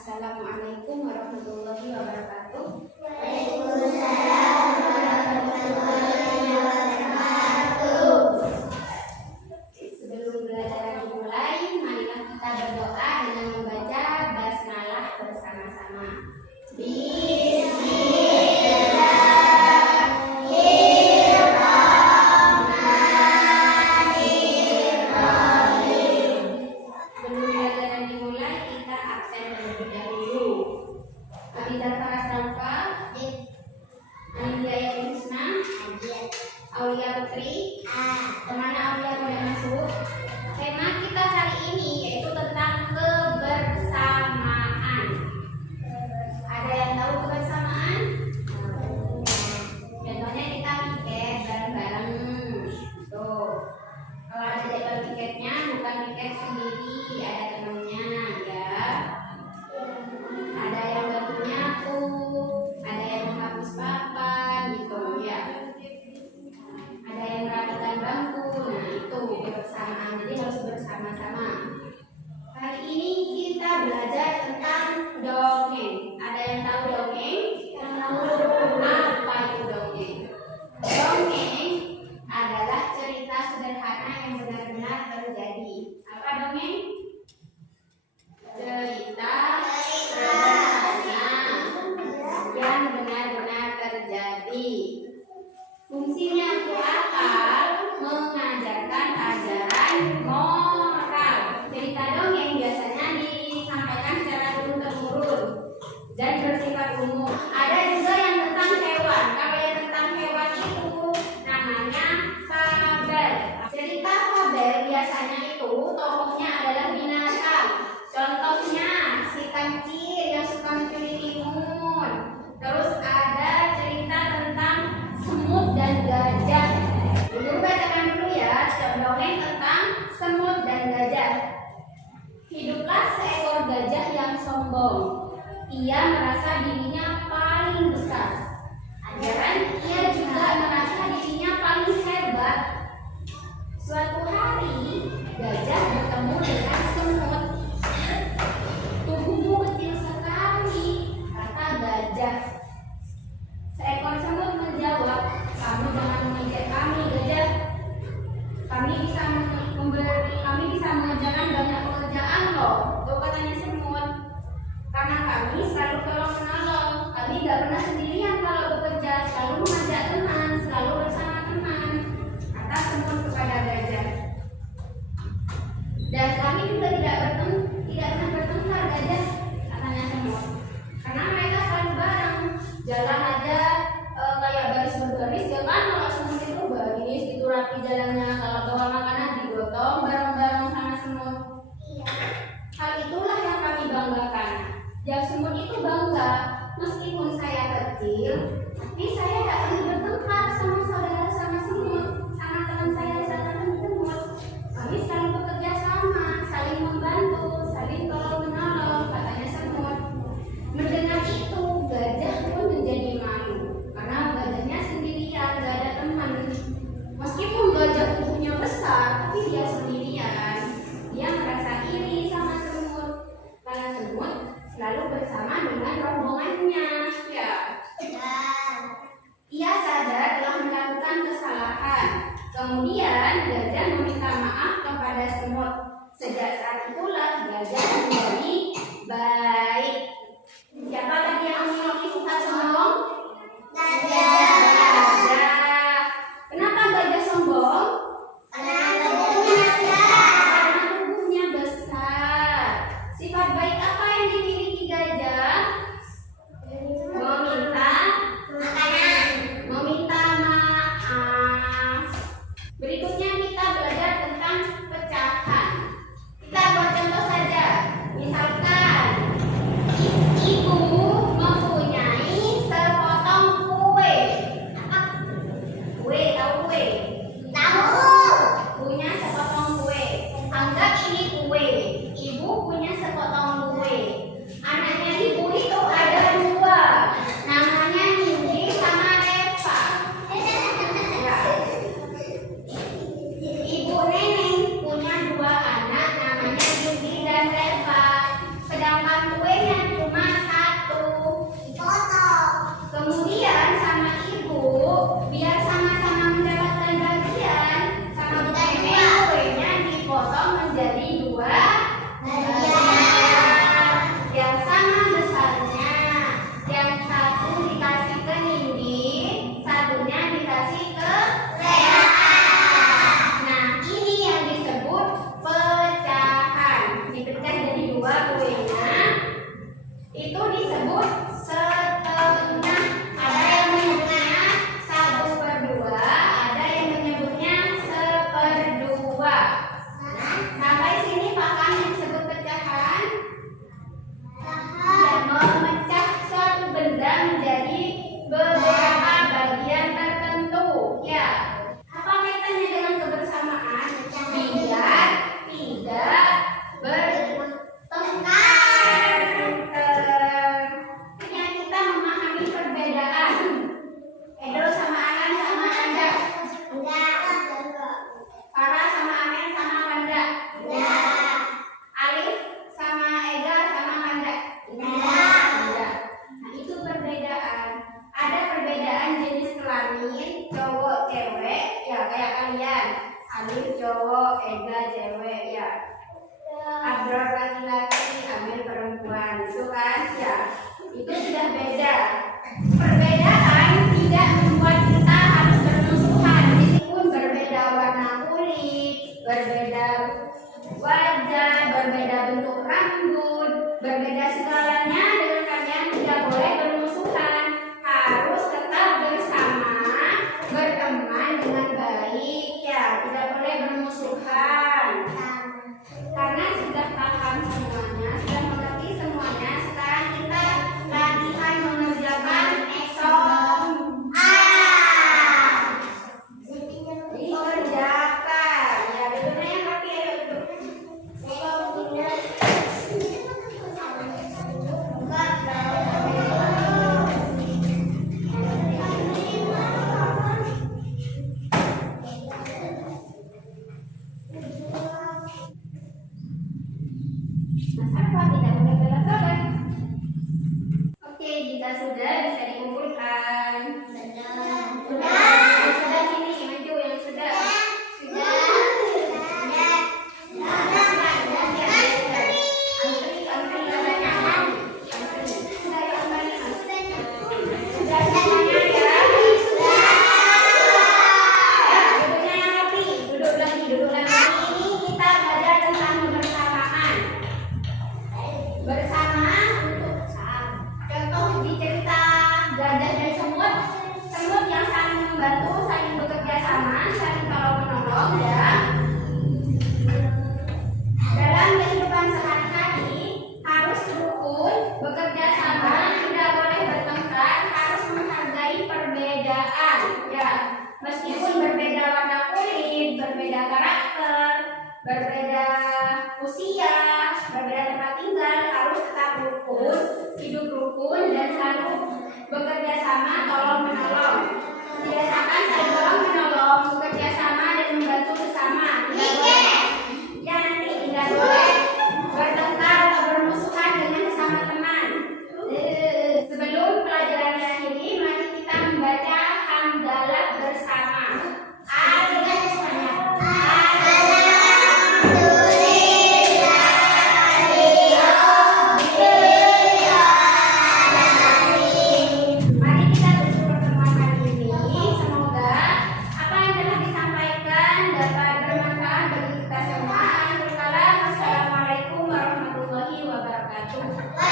Assalamualaikum warahmatullahi wabarakatuh. Waalaikumsalam warahmatullahi wabarakatuh. Sebelum belajar dimulai, marilah kita berdoa dengan membaca basmalah bersama-sama. Aulia Putri, kemana Aulia boleh masuk? Tema kita hari ini yaitu tentang kebersamaan. Ada yang tahu kebersamaan? Contohnya kita piket bareng-bareng. Tuh, kalau ada jadwal piketnya bukan piket sendiri, ada temannya ya. Ada yang bantu nyapu, ada yang menghapus papan gitu ya. Ada yang merapikan bangku, nah itu kebersamaan, jadi harus bersama-sama. Hari ini kita belajar tentang dongeng. Ada yang tahu dongeng? Apa itu dongeng? Dongeng adalah cerita sederhana yang benar-benar terjadi. Apa dongeng? Cerita sederhana yang benar-benar terjadi. Fungsinya untuk apa? Mengajarkan ajaran moral. Cerita dongeng biasanya disampaikan secara turun-temurun dan bersifat umum. Ada juga yang tentang hewan. Kalau yang tentang hewan itu namanya fabel. Cerita fabel biasanya itu tokohnya adalah binatang. Contohnya si kancil yang suka mencuri timun. Terus ada cerita tentang semut dan gajah. Dulu bacakan dulu ya, dongeng tentang semut dan gajah. Hiduplah seekor gajah yang sombong. Ia merasa dirinya paling besar. Dan ia juga merasa dirinya paling hebat. Suatu hari, gajah bertemu dengan semut. Tubuhmu kecil sekali, kata gajah. Seekor semut menjawab, kamu jangan mengejar kami, gajah. Kami bisa mengerjakan banyak pekerjaan loh. Tuh katanya semut. Karena kami selalu tolong menolong. Kami gak pernah sendirian kalau bekerja, selalu mengajak teman, selalu bersama teman, kata semut kepada gajah. Dan kami juga tidak pernah bertengkar, gajah, katanya semut. Karena mereka selalu bareng, jalan aja kayak baris berbaris ya kan. Kalau semut itu baris itu rapi jalannya. Kalau bawa makanan digotong bareng-bareng sama semut. Hal itulah yang kami banggakan. Ya semut itu bangga, meskipun saya kecil, tapi saya tidak pernah bertengkar sama saudara sama semut, sama teman saya sama semut. Kami selalu bekerja sama, saling membantu, saling tolong menolong, katanya semut. Mendengar itu, gajah pun menjadi malu. Karena gajahnya sendirian, gak ada teman. Meskipun gajah tubuhnya besar, tapi dia sendirian. Dia merasa iri sama semut. Karena semut selalu bersama dengan rombongannya. Ya. Ia sadar telah melakukan kesalahan. Kemudian gajah meminta maaf kepada semut. Sejak saat itulah gajah menjadi baik. Siapa tadi yang memiliki sifat sombong? Gajah. Kenapa gajah sombong? Karena tubuhnya besar. Sifat baik apa yang dimiliki gajah? Meminta maaf. Berikutnya kita belajar tentang pecahan. Kita buat contoh saja. Alif cowok, Ega cewek ya. Abrar laki-laki, Amir perempuan, itu kan ya. Itu sudah beda. Perbedaan tidak membuat kita harus bermusuhan, meskipun berbeda warna kulit, berbeda wajah, berbeda bentuk rambut, berbeda segalanya. Dengan kalian tidak boleh bermusuhan, harus tetap bersama, berteman dengan baik ya, tidak boleh bermusuhan. Karena sudah paham semuanya, sudah mengerti semuanya, sekarang kita latihan mengerjakan eksom A. Dikerjakan ya, duduknya yang rapi ya, duduk. Mas apa tidak boleh belak-belak? Oke, jika sudah bisa dikumpulkan. Yang sudah sini maju, yang sudah. Bersama untuk contoh di cerita gajah dan semut, semut yang saling membantu, saling bekerja sama, saling tolong menolong ya. Dalam kehidupan sehari-hari harus rukun, bekerja sama, tidak boleh bertengkar, harus menghargai perbedaan ya. Meskipun berbeda warna kulit, berbeda karakter, berbeda usia, berbeda tempat tinggal, harus tetap rukun, hidup rukun dan selalu bekerja sama, tolong menolong. Biasakan saling tolong menolong, bekerja sama dan membantu bersama. Tidak boleh, ya nanti tidak boleh bertengkar atau bermusuhan dengan sesama teman. Sebelum pelajaran ini, mari kita membaca hamdalah bersama. Mari kita tutup pertemuan hari ini. Semoga apa yang telah disampaikan dapat bermanfaat bagi kita semua. Akhirul kalam. Wassalamualaikum warahmatullahi wabarakatuh.